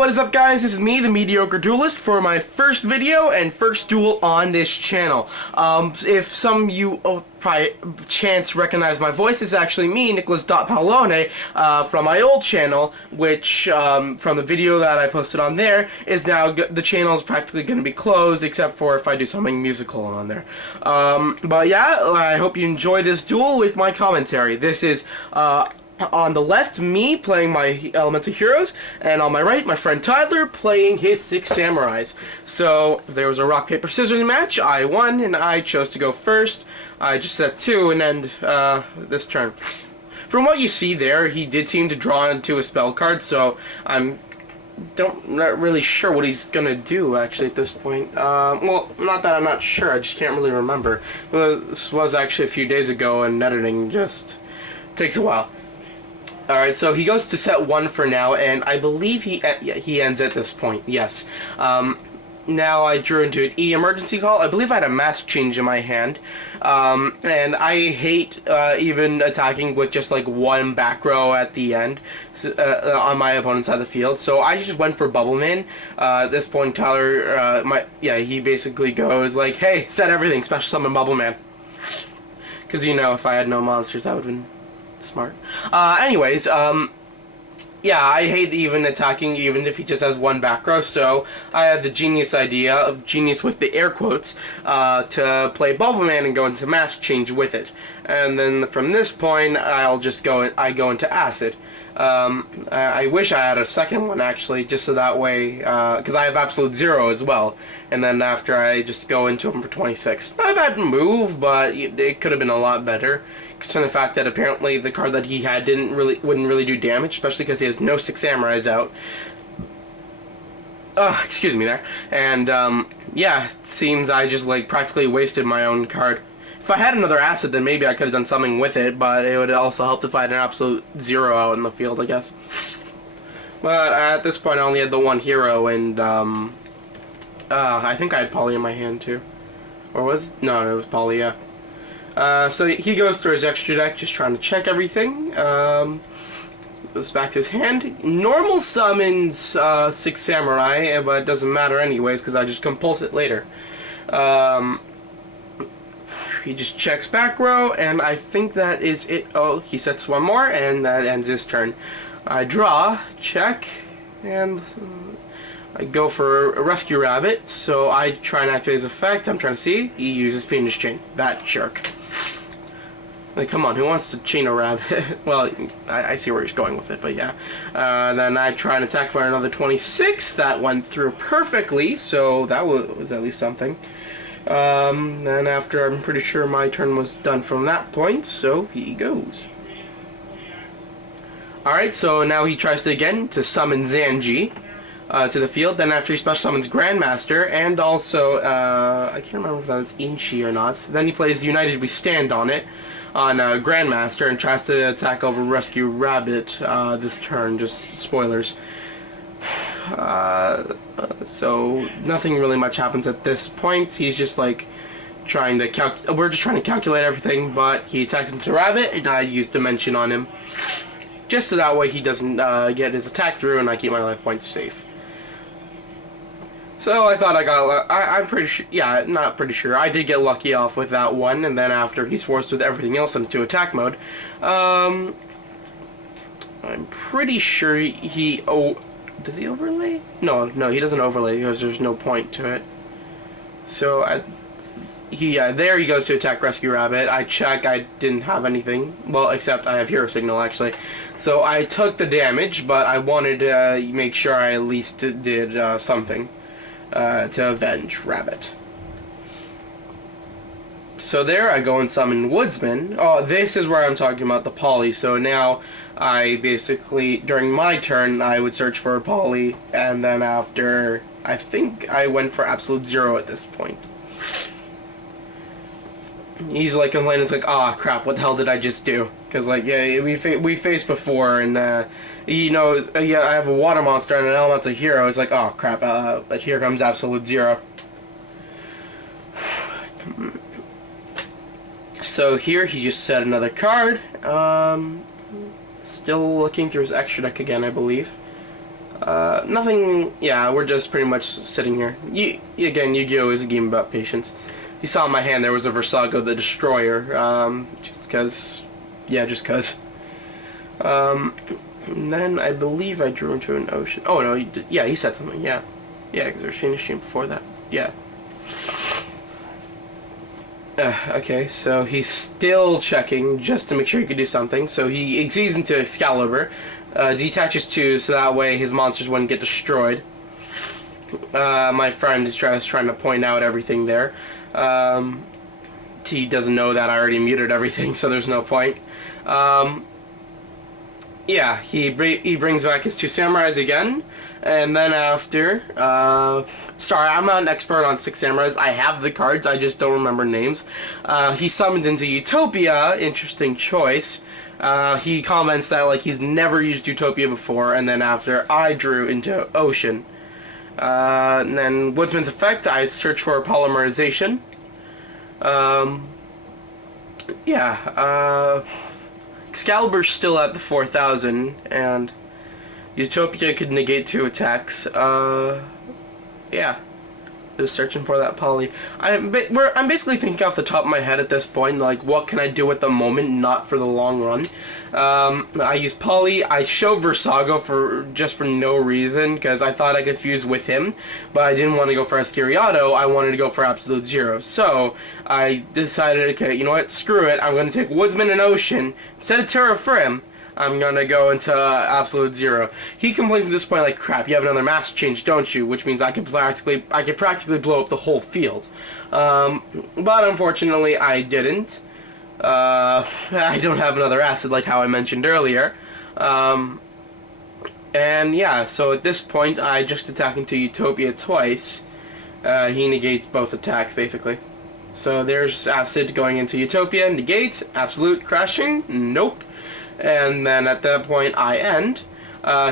what is up, guys? This is me, the Mediocre Duelist, for my first video and first duel on this channel. If some of you probably chance recognize my voice, it's actually me, Nicholas.paolone, from my old channel, which, from the video that I posted on there, is now, the channel is practically going to be closed, except for if I do something musical on there. But yeah, I hope you enjoy this duel with my commentary. This is, on the left, me playing my elemental heroes, and on my right, my friend Tyler playing his 6 samurais. So, if there was a rock, paper, scissors match, I won, and I chose to go first. I just set 2 and end this turn. From what you see there, he did seem to draw into a spell card, so I'm not really sure what he's gonna do actually at this point. Well, not that I'm not sure, I just can't really remember. This was actually a few days ago, and editing just takes a while. Alright, so he goes to set 1 for now, and I believe he ends at this point, yes. Now I drew into an E emergency call. I believe I had a mask change in my hand. And I hate even attacking with just like 1 back row at the end on my opponent's side of the field. So I just went for Bubble Man. At this point, Tyler, he basically goes like, hey, set everything, special summon Bubble Man. Because, you know, if I had no monsters, that would have been smart. Anyways, yeah, I hate even attacking even if he just has 1 back row, so I had the genius idea, of genius with the air quotes, to play Bubble Man and go into mask change with it. And then from this point, I go into acid. I wish I had a second one actually, just so that way, because I have absolute 0 as well. And then after I just go into him for 26. Not a bad move, but it could have been a lot better. Considering the fact that apparently the card that he had wouldn't really do damage, especially because he has no 6 samurais out. Excuse me there. And yeah, it seems I just like practically wasted my own card. If I had another acid, then maybe I could have done something with it, but it would also help if I had an absolute 0 out in the field, I guess. But at this point, I only had the 1 hero, and I think I had Poly in my hand too. Or no, it was Poly, yeah. So he goes through his extra deck, just trying to check everything. Goes back to his hand. Normal summons 6 samurai, but it doesn't matter anyways, because I just compulse it later. He just checks back row, and I think that is it. Oh, he sets 1 more, and that ends his turn. I draw, check, and I go for a rescue rabbit, so I try and activate his effect. I'm trying to see. He uses Fiendish Chain. That jerk. Like, come on, who wants to chain a rabbit? Well, I see where he's going with it, but yeah. Then I try and attack for another 26. That went through perfectly, so that was at least something. Then after, I'm pretty sure my turn was done from that point, so he goes. Alright, so now he tries to summon Zanji to the field. Then after he special summons Grandmaster, and also, I can't remember if that was Inchi or not. Then he plays United We Stand on it, on Grandmaster, and tries to attack over Rescue Rabbit this turn, just spoilers. So nothing really much happens at this point. He's just like trying to we're just trying to calculate everything, but he attacks into Rabbit, and I use Dimension on him, just so that way he doesn't get his attack through, and I keep my life points safe. So I thought I'm pretty sure, yeah, not pretty sure, I did get lucky off with that one, and then after he's forced with everything else into attack mode, I'm pretty sure does he overlay? No, he doesn't overlay because there's no point to it. So there he goes to attack Rescue Rabbit. I check, I didn't have anything. Well, except I have Hero Signal actually. So I took the damage, but I wanted to make sure I at least did something to avenge Rabbit. So there I go and summon Woodsman. Oh, this is where I'm talking about the Poly. So now I basically, during my turn, I would search for a Poly, and then after, I think I went for absolute 0 at this point. He's like complaining, it's like, ah, crap, what the hell did I just do? Because, like, yeah, we faced before, and he knows, yeah, I have a water monster and an elemental hero. It's like, oh, crap, but here comes absolute 0. So here he just set another card. Still looking through his extra deck again, I believe. Nothing, yeah, we're just pretty much sitting here. Again, Yu-Gi-Oh! Is a game about patience. You saw in my hand there was a Versago the Destroyer, just because, yeah, just because. And then I believe I drew into an ocean. Oh, no, yeah, he said something, yeah. Yeah, because we're finishing before that, yeah. Okay, so he's still checking just to make sure he could do something. So he exceeds into Excalibur, detaches 2 so that way his monsters wouldn't get destroyed. My friend is trying to point out everything there. He doesn't know that I already muted everything, so there's no point. Yeah, he brings back his 2 samurais again, and then after, sorry, I'm not an expert on 6 samurais. I have the cards, I just don't remember names. He summoned into Utopia, interesting choice. He comments that like he's never used Utopia before, and then after I drew into Ocean. And then Woodsman's Effect, I search for polymerization. Yeah, Excalibur's still at the 4,000, and Utopia could negate 2 attacks. Yeah. Just searching for that poly. I'm basically thinking off the top of my head at this point, like, what can I do at the moment, not for the long run. I use poly. I showed Versago just for no reason, because I thought I could fuse with him, but I didn't want to go for Escuriato. I wanted to go for Absolute Zero. So I decided, okay, you know what, screw it. I'm going to take Woodsman and Ocean. Instead of Terra Frim, I'm gonna go into Absolute Zero. He complains at this point like, crap, you have another mask change, don't you? Which means I could practically blow up the whole field. But unfortunately, I didn't. I don't have another acid like how I mentioned earlier. And yeah, so at this point, I just attack into Utopia twice. He negates both attacks, basically. So there's acid going into Utopia, negate, absolute, crashing, nope. And then at that point, I end.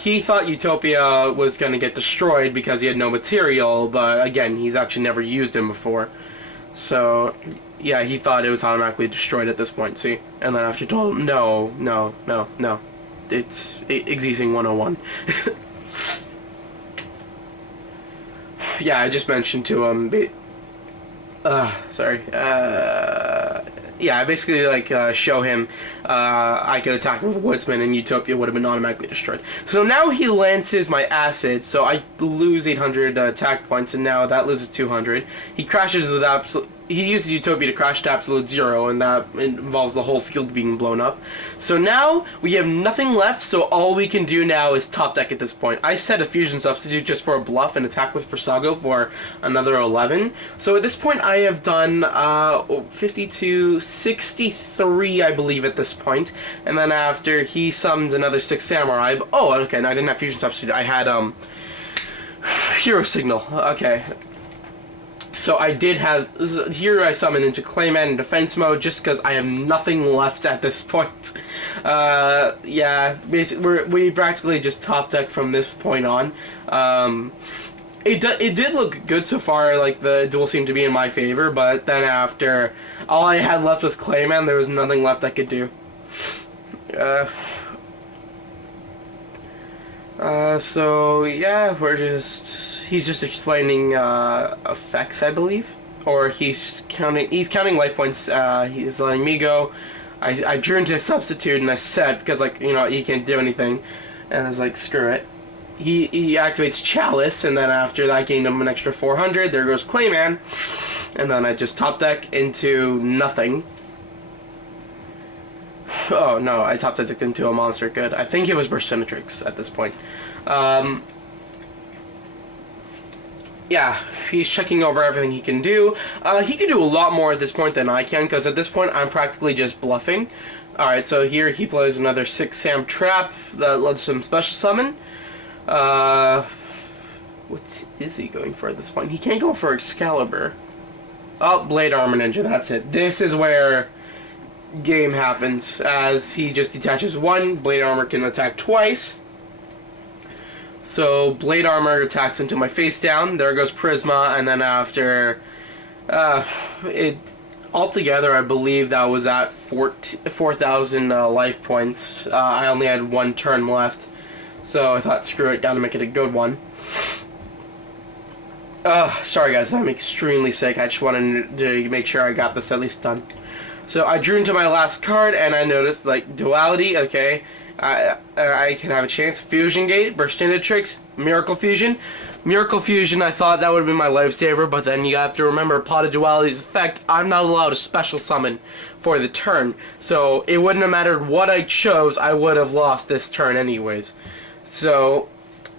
He thought Utopia was going to get destroyed because he had no material, but again, he's actually never used him before. So, yeah, he thought it was automatically destroyed at this point, see? And then after told him, no. It's Exeasing 101. Yeah, I just mentioned to him, sorry, yeah, I basically like show him I could attack with Woodsman and Utopia would have been automatically destroyed. So now he lances my acid, so I lose 800 attack points, and now that loses 200. He crashes with absolute. He uses Utopia to crash to Absolute Zero, and that involves the whole field being blown up. So now we have nothing left, so all we can do now is top deck at this point. I set a fusion substitute just for a bluff and attack with Versago for another 11. So at this point I have done 52, 63 I believe at this point. And then after he summons another 6 samurai. Oh, okay, no, I didn't have fusion substitute. I had hero signal. Okay. So I did have, here I summon into Clayman in defense mode just because I have nothing left at this point. Yeah, basically we practically just top deck from this point on. It did look good so far, like the duel seemed to be in my favor, but then after all I had left was Clayman, there was nothing left I could do. So yeah, he's just explaining effects, I believe, or he's counting life points. He's letting me go. I drew into a substitute and I set because, like, you know, he can't do anything, and I was like, screw it. He activates Chalice, and then after that gained him an extra 400. There goes Clayman, and then I just top deck into nothing. Oh no, I top decked into a monster. Good. I think it was Burstinatrix at this point. Yeah, he's checking over everything he can do. He can do a lot more at this point than I can, because at this point I'm practically just bluffing. Alright, so here he plays another 6 Sam Trap that lets him special summon. What is he going for at this point? He can't go for Excalibur. Oh, Blade Armor Ninja, that's it. This is where game happens, as he just detaches 1. Blade Armor can attack twice. So Blade Armor attacks into my face down. There goes Prisma, and then after it altogether, I believe that was at 4,000 life points. I only had 1 turn left, So I thought, screw it, gotta make it a good one. Sorry guys, I'm extremely sick. I just wanted to make sure I got this at least done. So I drew into my last card, and I noticed, like, duality, okay. I can have a chance. Fusion Gate, Burst into Tricks, Miracle Fusion. Miracle Fusion, I thought that would have been my lifesaver, but then you have to remember Pot of Duality's effect. I'm not allowed to special summon for the turn, so it wouldn't have mattered what I chose, I would have lost this turn anyways. So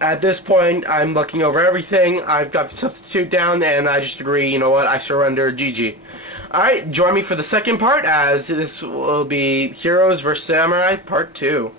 at this point, I'm looking over everything. I've got Substitute down, and I just agree, you know what, I surrender, GG. Alright, join me for the second part, as this will be Heroes vs. Samurai Part 2.